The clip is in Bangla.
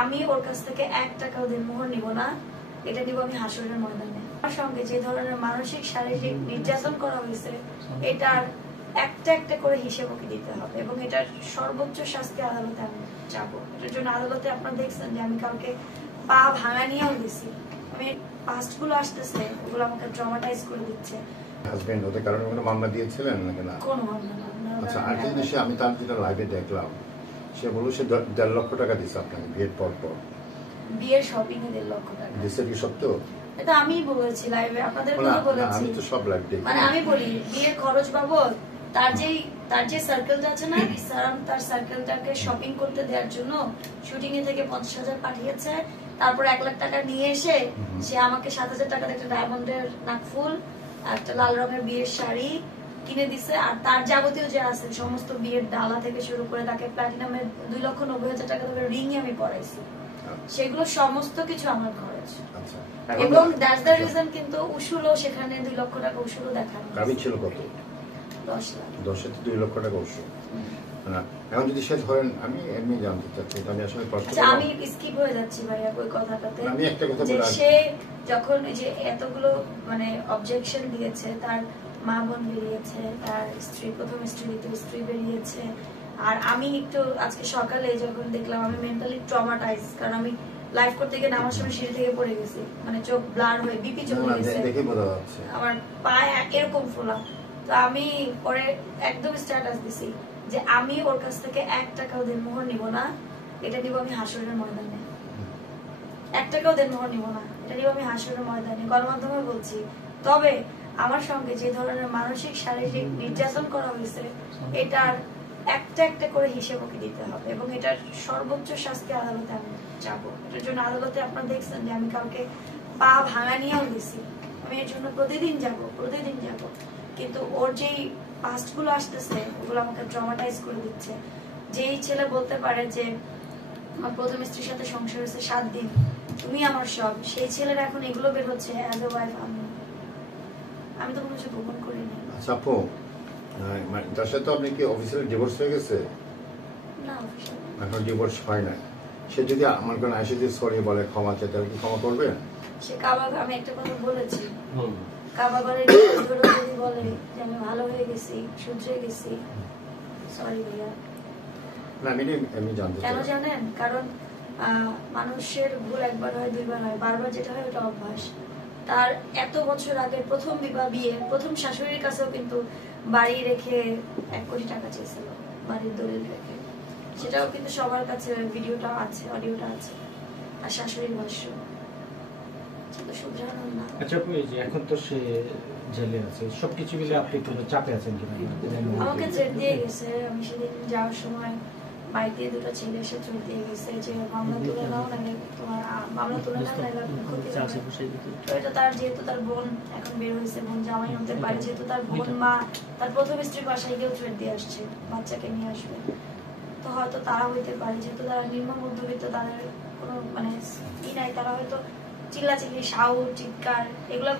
আমি ওর কাছ থেকে 1 টাকাও দেনমোহর নিব না, এটা নিব আমি হাসরের ময়দানে। আমার সঙ্গে যে ধরনের মানসিক শারীরিক নির্যাতন করা হয়েছে এটার একটা একটা করে হিসেব ওকে দিতে হবে এবং এটার সর্বোচ্চ শাস্তি আদালতে আমি যাবো। এটার জন্য আদালতে আপনারা দেখছেন যে আমি কাউকে পা ভাঙা নিয়েও গেছি। আমি পাস্ট গুলো আসতেছে ওগুলো আমাকে ট্রমাটাইজ করে দিচ্ছে। হাজবেন্ড ওদের কারণে কোনো মামলা দিয়েছিলেন নাকি না? কোনো মামলা না। আচ্ছা, আরেকটা জিনিস আমি তার যেটা লাইভে দেখলাম, সে বললো সে 1.5 লক্ষ টাকা দিচ্ছে আপনাকে বিয়ের পর। বিয়ের শপিং এ 1.5 লক্ষ টাকা দিচ্ছে কি সত্য? এটা আমি বলেছি লাইভে, আপনাদের কথা বলেছি। আমি তো সব লাইভ দেখি। মানে আমি বলি বিয়ের খরচ বাবদ তার যে সার্কেলটা আছে না, তার সার্কেলটাকে শপিং করতে দেওয়ার জন্য শুটিং এ থেকে 50,000 পাঠিয়েছে। তারপর 1 লাখ টাকা নিয়ে এসে সে আমাকে 7,000 টাকার একটা ডায়মন্ডের নাকফুল, একটা লাল রঙের বিয়ের শাড়ি কিনে দিছে। আর তার যাবতীয় যে আছে সমস্ত বিয়ের ডালা থেকে শুরু করে তাকে প্লাটিনামের 2,90,000 টাকা ধরে রিং আমি পরাইছি। সেগুলো সমস্ত কিছু আমার খরচ। এবং দ্যাটস দ্য রিজন। কিন্তু উসুলও সেখানে 2 লক্ষ টাকা উসুলও দেখানো। গাবি ছিল কত? 10 লাখ। 10 2 লক্ষ টাকা উসুল। এখন যদি সে ধরেন, আমি এমনি জানতে চাচ্ছি, আমি আসলে প্রশ্ন আচ্ছা আমি স্কিপ হয়ে যাচ্ছি ভাইয়া ওই কথাটাতে। আমি একটা কথা যে বলি, সে যখন এই যে এতগুলো মানে অবজেকশন দিয়েছে, তার মা বোন বেরিয়েছে, তার স্ত্রী, প্রথম স্ত্রী, দ্বিতীয় স্ত্রী বেরিয়েছে। আর আমি একটু আজকে সকালে যখন দেখলাম আমি মেন্টালি ট্রমাটাইজ, কারণ আমি লাইভ করতে গিয়ে নামার সময় সিঁড়ি থেকে পড়ে গেছি, মানে চোখ ব্লার হয়ে বিপি চলে গেছে, দেখে বোঝা যাচ্ছে আমার পায়ে এরকম ফোলা। তো আমি পরে একদম স্ট্যাটাস দিছি যে আমি ওর কাছ থেকে 1 টাকাও দেনমোহর নিব না, এটা নিব আমি হাসরের ময়দানে। 1 টাকাও দেনমোহর নিব না, এটা নিব আমি হাসরের ময়দানে। গণমাধ্যমে বলছি। তবে আমার সঙ্গে যে ধরনের মানসিক শারীরিক নির্যাতন করা হয়েছে এটার একটা একটা করে হিসেব ওকে দিতে হবে এবং এটার সর্বোচ্চ শাস্তি আদালতে আমি যাবো। এটার জন্য আদালতে আপনারা দেখছেন যে আমি কাউকে পা ভাঙা নিয়েও গেছি। আমি এর জন্য প্রতিদিন যাব। কিন্তু ওর যেই পাস্ট গুলো আসতেছে ওগুলো আমাকে ট্রমাটাইজ করে দিচ্ছে। যেই ছেলে বলতে পারে যে আমার প্রথম স্ত্রীর সাথে সংসার হয়েছে 7 দিন, তুমি আমার সব, সেই ছেলেরা এখন এগুলো বের হচ্ছে অ্যাজ এ ওয়াইফ। আমি তো কোনো কিছু গোপন করিনি। আচ্ছা আপু, তার সাথে আপনি কি অফিসিয়ালি ডিভোর্স হয়ে গেছে? না, অফিসিয়ালি এখন ডিভোর্স হয় না। সে যদি আমার কোনো এসে যদি সরি বলে, ক্ষমা চায়, তাহলে কি ক্ষমা করবে? সে কাবাগ, আমি একটা কথা বলেছি, কাবাগরে ধরে যদি বলে যে আমি ভালো হয়ে গেছি, শুধরে গেছি, সরি ভাইয়া। না আমি জানতে চাই কেন জানেন? কারণ মানুষের ভুল একবার হয়, দুইবার হয়, বারবার যেটা হয় ওটা অভ্যাস। তার এত বছর আগে প্রথম বিয়ে, প্রথম শাশুড়ির কাছেও কিন্তু বাড়ি রেখে 1 কোটি টাকা চেয়েছিল, বাড়ির দলিল রেখে। সেটাও কিন্তু সবার কাছে ভিডিওটা আছে, অডিওটা আছে, আর শাশুড়ির ভাষ্য। আচ্ছা আপু, এই যে এখন তো সে জেলে আছে, সবকিছু মিলে আপনি কোনো চাপে আছেন কিনা? আমাকে চেক দিয়ে গেছে। আমি সেদিন যাওয়ার সময় বাইক দিয়ে 2টা ছেলে এসে চেক দিয়ে গেছে যে মামলা তুলে নাও, নাহলে তোমার মামলা তুলে নাও, নাহলে ক্ষতি হবে। তো এটা তার, যেহেতু তার বোন এখন বের হয়েছে, বোন জামাই হতে পারে, যেহেতু তার বোন মা তার প্রথম স্ত্রীর বাসায় গিয়েও থ্রেট দিয়ে আসছে বাচ্চাকে নিয়ে আসবে, তো হয়তো তারা হইতে পারে, যেহেতু তারা নিম্ন মধ্যবিত্ত, তাদের কোনো মানে ই নাই, তারা হয়তো চিল্লাচিল্লি, সাউ, চিৎকার এগুলো